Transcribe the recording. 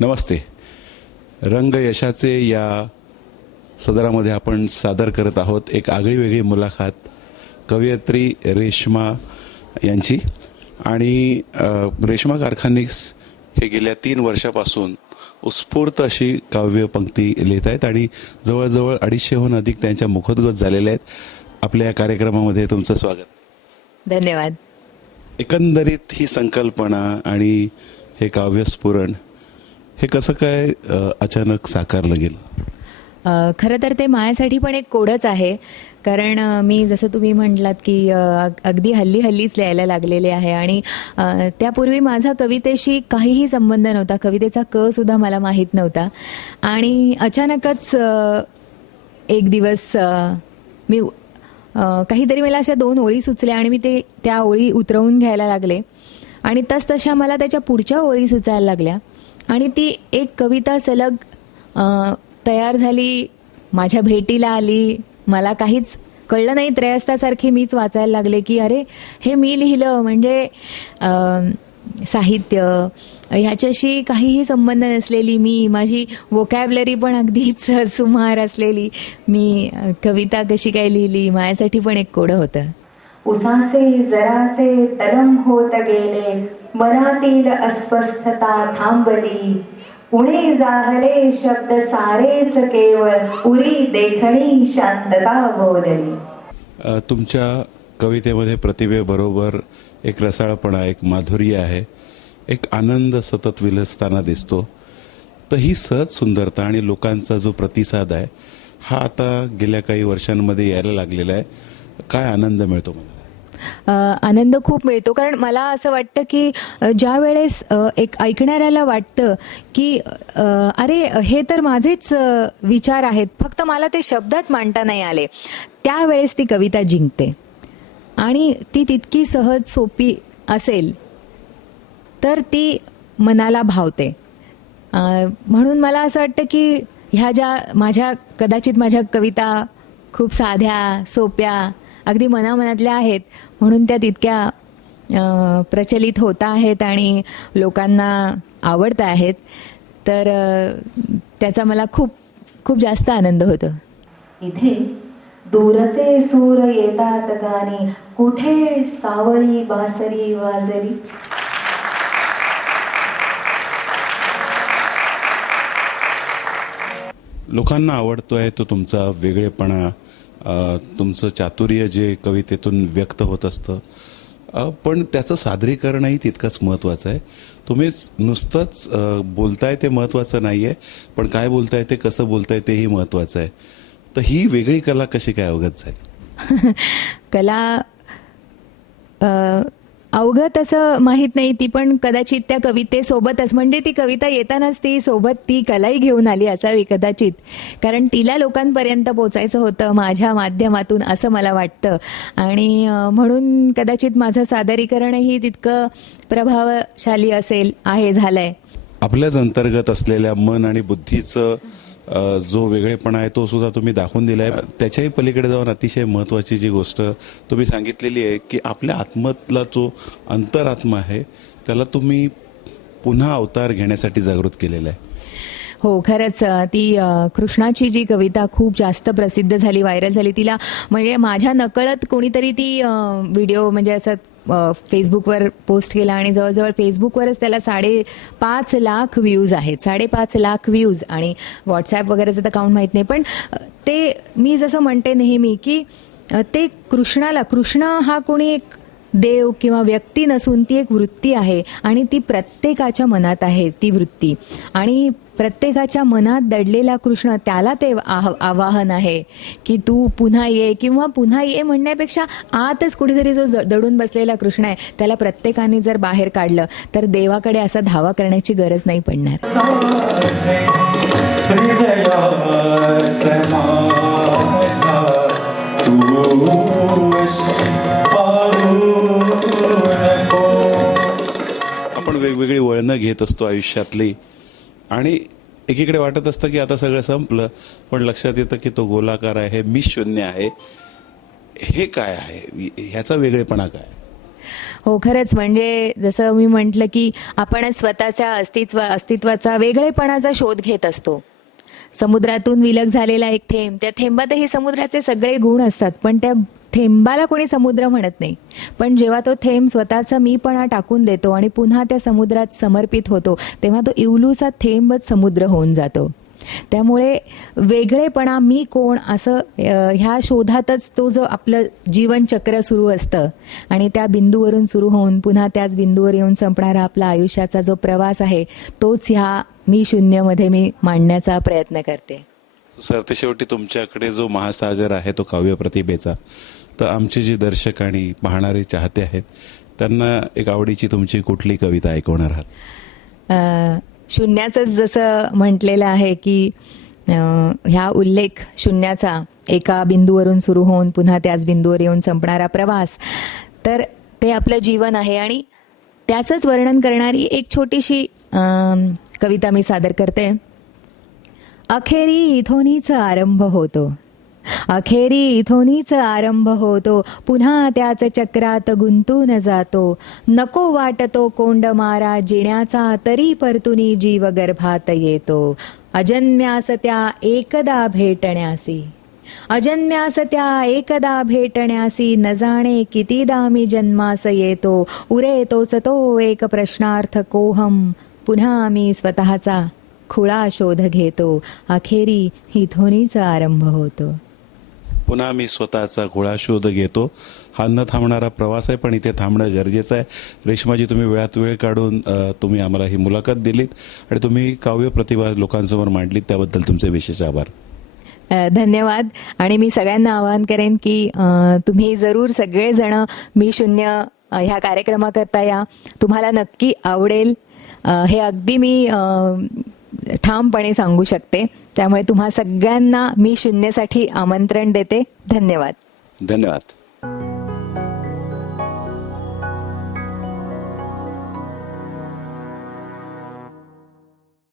नमस्ते. रंग यशाचे या सदरामध्ये आपण सादर करत आहोत एक आगळीवेगळी मुलाखत कवयित्री रेश्मा यांची. आणि रेश्मा कारखानीस हे गेल्या 3 वर्षापासून उत्स्फूर्त अशी काव्यपंक्ती लिहित आहेत आणि जवळजवळ 250हून अधिक त्यांच्या मुखोद्गत झालेल्या आहेत. आपल्या या कार्यक्रमामध्ये तुमचं स्वागत. धन्यवाद. एकंदरीत ही संकल्पना आणि हे काव्यस्फुरण हे कसं काय अचानक साकारलं गेलं? खरं तर ते माझ्यासाठी पण एक कोडच आहे. कारण मी जसं तुम्ही म्हटलात की अगदी हल्लीच लिहायला लागलेले आहे आणि त्यापूर्वी माझा कवितेशी काहीही संबंध नव्हता. कवितेचा क सुद्धा मला माहीत नव्हता. आणि अचानकच एक दिवस मी काहीतरी मला अशा 2 ओळी सुचल्या आणि मी त्या ओळी उतरवून घ्यायला लागले आणि तसतशा मला त्याच्या पुढच्या ओळी सुचायला लागल्या आणि ती एक कविता सलग तयार झाली, माझ्या भेटीला आली. मला काहीच कळलं नाही. त्रयस्तासारखी मीच वाचायला लागले की अरे हे मी लिहिलं. म्हणजे साहित्य ह्याच्याशी काहीही संबंध नसलेली मी, माझी वोकॅबलरी पण अगदीच सुमार असलेली मी कविता कशी काय लिहिली, माझ्यासाठी पण एक कोडं होतं. उसासे जरासे तलम होत गेले, मनातील अस्वस्थता थांबली. पुणे जाहले शब्द सारेच केवळ, उरी देखणी शांतता बोलली. तुमच्या कवितेमध्ये प्रतिभेबरोबर एक रसाळपणा, एक माधुर्य आहे, एक आनंद सतत विलसताना दिसतो. तर ही सहज सुंदरता आणि लोकांचा जो प्रतिसाद आहे हा आता गेल्या काही वर्षांमध्ये यायला लागलेला आहे. काय आनंद मिळतो मला? आनंद खूप मिळतो. कारण मला असं वाटतं की ज्या वेळेस एक ऐकणाऱ्याला वाटतं की अरे हे तर माझेच विचार आहेत, फक्त मला ते शब्दात मांडता नाही आले, त्यावेळेस ती कविता जिंकते. आणि ती तितकी सहज सोपी असेल तर ती मनाला भावते. म्हणून मला असं वाटतं की ह्या ज्या कदाचित माझ्या कविता खूप साध्या सोप्या अगदी मनामनातल्या आहेत म्हणून त्या तितक्या प्रचलित होत आहेत आणि लोकांना आवडत आहेत. तर त्याचा मला खूप खूप जास्त आनंद होतो. इथे दूरचे सूर येतात गाणी, कुठे सावळी बासरी वाजली. लोकांना आवडतोय तो तुमचा वेगळेपणा, तुमचं चातुर्य जे कवितेतून व्यक्त होत असतं. पण त्याचं सादरीकरणही तितकंच महत्त्वाचं आहे. तुम्ही नुसतंच बोलताय ते महत्त्वाचं नाही आहे, पण काय बोलताय ते कसं बोलताय तेही महत्त्वाचं आहे. तर ही वेगळी कला कशी काय अवगत झाली? कला अवघत असं माहीत नाही. ती पण कदाचित त्या कवितेसोबतच, म्हणजे ती कविता येतानाच ती सोबत ती कलाही घेऊन आली असावी कदाचित. कारण तिला लोकांपर्यंत पोचायचं होतं माझ्या माध्यमातून असं मला वाटतं. आणि म्हणून कदाचित माझं सादरीकरणही तितकं प्रभावशाली झालंय. आपल्याच अंतर्गत असलेल्या मन आणि बुद्धीचं जो वेगळेपणा आहे तो सुद्धा तुम्ही दाखवून दिलाय. त्याच्याही पलीकडे जाऊन अतिशय महत्त्वाची जी गोष्ट तुम्ही सांगितलेली आहे की आपल्या आत्म्यातला जो अंतरात्मा आहे त्याला तुम्ही पुन्हा अवतार घेण्यासाठी जागृत केलेला आहे. हो, खरंच ती कृष्णाची जी कविता खूप जास्त प्रसिद्ध झाली, व्हायरल झाली. तिला म्हणजे माझ्या नकळत कोणीतरी ती व्हिडिओ म्हणजे असं फेसबुकवर पोस्ट केला आणि जवळजवळ फेसबुकवरच त्याला 5.5 लाख व्ह्यूज आहेत. 5.5 लाख व्ह्यूज. आणि व्हॉट्सॲप वगैरेचं तर काउंट माहीत नाही. पण ते मी जसं म्हणते नेहमी की ते कृष्ण हा कोणी एक देव किंवा व्यक्ती नसून ती एक वृत्ती आहे आणि ती प्रत्येकाच्या मनात आहे ती वृत्ती. आणि प्रत्येकाच्या मनात दडलेला कृष्ण, त्याला ते आवाहन आहे की तू पुन्हा ये, किंवा पुन्हा ये म्हणण्यापेक्षा आतच कुठेतरी जो दडून बसलेला कृष्ण आहे त्याला प्रत्येकाने जर बाहेर काढलं तर देवाकडे असा धावा करण्याची गरज नाही पडणार. आपण वेगवेगळी वळणं घेत असतो आयुष्यातली आणि एकीकडे वाटत असतं की आता सगळं संपलं, पण लक्षात येतं की तो गोलाकार आहे, मी शून्य आहे. हे काय आहे, ह्याचा वेगळेपणा काय? हो, खरंच म्हणजे जसं मी म्हटलं की आपण स्वतःच्या अस्तित्वाचा वेगळेपणाचा शोध घेत असतो. समुद्रातून विलग झालेला एक थेंब, त्या थेंबातही समुद्राचे सगळे गुण असतात, पण त्या थेंबाला कोणी समुद्र म्हणत नाही. पण जेव्हा तो थेंब स्वतःचा मीपणा टाकून देतो आणि पुन्हा त्या समुद्रात समर्पित होतो, तेव्हा तो इवलूसा थेंबच समुद्र होऊन जातो. त्यामुळे वेगळेपणा, मी कोण, असं ह्या शोधातच तो जो आपलं जीवनचक्र सुरू असतं आणि त्या बिंदूवरून सुरू होऊन पुन्हा त्याच बिंदूवर येऊन संपणारा आपला आयुष्याचा जो प्रवास आहे, तोच ह्या मी शून्यमध्ये मी मांडण्याचा प्रयत्न करते. सर, ते शेवटी तुमच्याकडे जो महासागर आहे तो काव्य प्रतिभेचा, तर आमचे जे दर्शक आणि पाहणारे चाहते आहेत त्यांना एक आवडीची तुमची कुठली कविता ऐकवणार आहात? शून्याचंच जसं म्हटलेलं आहे की ह्या उल्लेख शून्याचा, एका बिंदूवरून सुरू होऊन पुन्हा त्याच बिंदूवर येऊन संपणारा प्रवास, तर ते आपलं जीवन आहे आणि त्याचंच वर्णन करणारी एक छोटीशी कविता मी सादर करते. अखेरी इथोनीच आरंभ होतो, अखेरी इथोनीच आरंभ होतो, पुन्हा त्याच चक्रात गुंतून जातो. नको वाटतो कोंड मारा जिण्याचा, तरी परतुनी जीव गर्भात येतो. अजन्म्यास त्या एकदा भेटण्यासी, अजन्म्यास त्या एकदा भेटण्यासी, न जाणे कितीदा मी जन्मास येतो. उरे तोच तो एक प्रश्नार्थ कोहम, पुन्हा मी स्वतःचा खुळा शोध घेतो. अखेरी इथोनीच आरंभ होतो. पुन्हा मी स्वतःचा घोळा शोध घेतो. हा न थांबणारा प्रवास आहे, पण इथे थांबणं गरजेचं आहे. रेश्माजी, तुम्ही वेळात वेळ काढून तुम्ही आम्हाला ही मुलाखत दिलीत आणि तुम्ही काव्य प्रतिभा लोकांसमोर मांडलीत, त्याबद्दल तुमचे विशेष आभार. धन्यवाद. आणि मी सगळ्यांना आवाहन करेन की तुम्ही जरूर सगळेजण मी शून्य ह्या कार्यक्रमाकरता या. तुम्हाला नक्की आवडेल, हे अगदी मी ठामपणे सांगू शकते. त्यामुळे तुम्हा सगळ्यांना मी शून्यसाठी आमंत्रण देते. धन्यवाद. धन्यवाद.